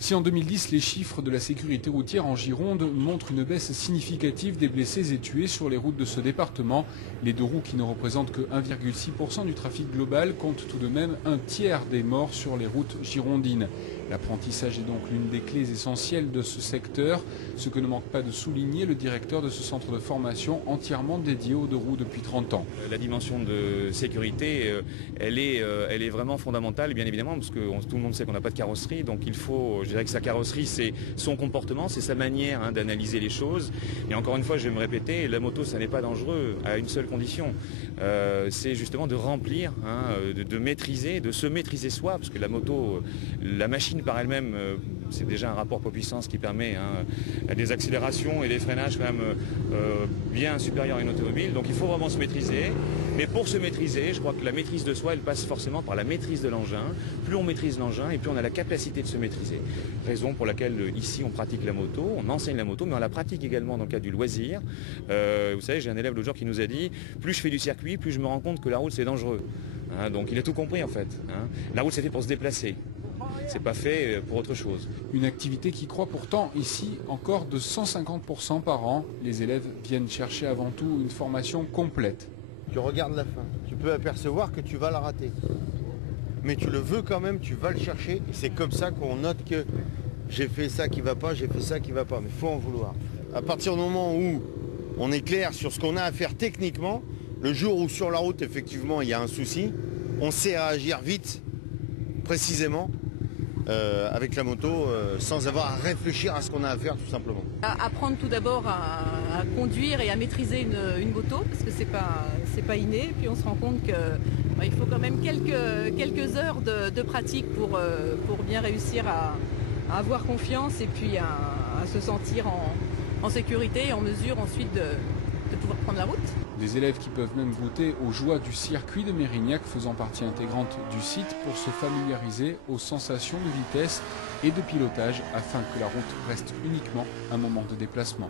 Si en 2010, les chiffres de la sécurité routière en Gironde montrent une baisse significative des blessés et tués sur les routes de ce département, les deux roues qui ne représentent que 1,6% du trafic global comptent tout de même un tiers des morts sur les routes girondines. L'apprentissage est donc l'une des clés essentielles de ce secteur, ce que ne manque pas de souligner le directeur de ce centre de formation entièrement dédié aux deux roues depuis 30 ans. La dimension de sécurité, elle est vraiment fondamentale, bien évidemment, parce que tout le monde sait qu'on n'a pas de carrosserie, donc il faut, je dirais que sa carrosserie, c'est son comportement, c'est sa manière d'analyser les choses. Et encore une fois, je vais me répéter, la moto, ça n'est pas dangereux à une seule condition, c'est justement de remplir, de maîtriser, de se maîtriser soi, parce que la moto, la machine par elle-même, c'est déjà un rapport poids-puissance qui permet des accélérations et des freinages quand même bien supérieurs à une automobile. Donc il faut vraiment se maîtriser. Mais pour se maîtriser, je crois que la maîtrise de soi, elle passe forcément par la maîtrise de l'engin. Plus on maîtrise l'engin et plus on a la capacité de se maîtriser. Raison pour laquelle ici on pratique la moto, on enseigne la moto, mais on la pratique également dans le cadre du loisir. Vous savez, j'ai un élève l'autre jour qui nous a dit, plus je fais du circuit, plus je me rends compte que la route c'est dangereux. Donc il a tout compris en fait. La route c'est fait pour se déplacer. C'est pas fait pour autre chose. Une activité qui croît pourtant ici encore de 150% par an. Les élèves viennent chercher avant tout une formation complète. Tu regardes la fin, tu peux apercevoir que tu vas la rater. Mais tu le veux quand même, tu vas le chercher. Et c'est comme ça qu'on note que j'ai fait ça qui va pas, j'ai fait ça qui va pas. Mais il faut en vouloir. À partir du moment où on est clair sur ce qu'on a à faire techniquement, le jour où sur la route effectivement il y a un souci, on sait réagir vite, précisément, avec la moto, sans avoir à réfléchir à ce qu'on a à faire tout simplement. Apprendre tout d'abord à conduire et à maîtriser une moto, parce que c'est pas inné, puis on se rend compte qu'il faut quand même quelques heures de pratique pour bien réussir à avoir confiance et puis à se sentir en sécurité et en mesure ensuite de pouvoir prendre la route. Des élèves qui peuvent même goûter aux joies du circuit de Mérignac, faisant partie intégrante du site, pour se familiariser aux sensations de vitesse et de pilotage afin que la route reste uniquement un moment de déplacement.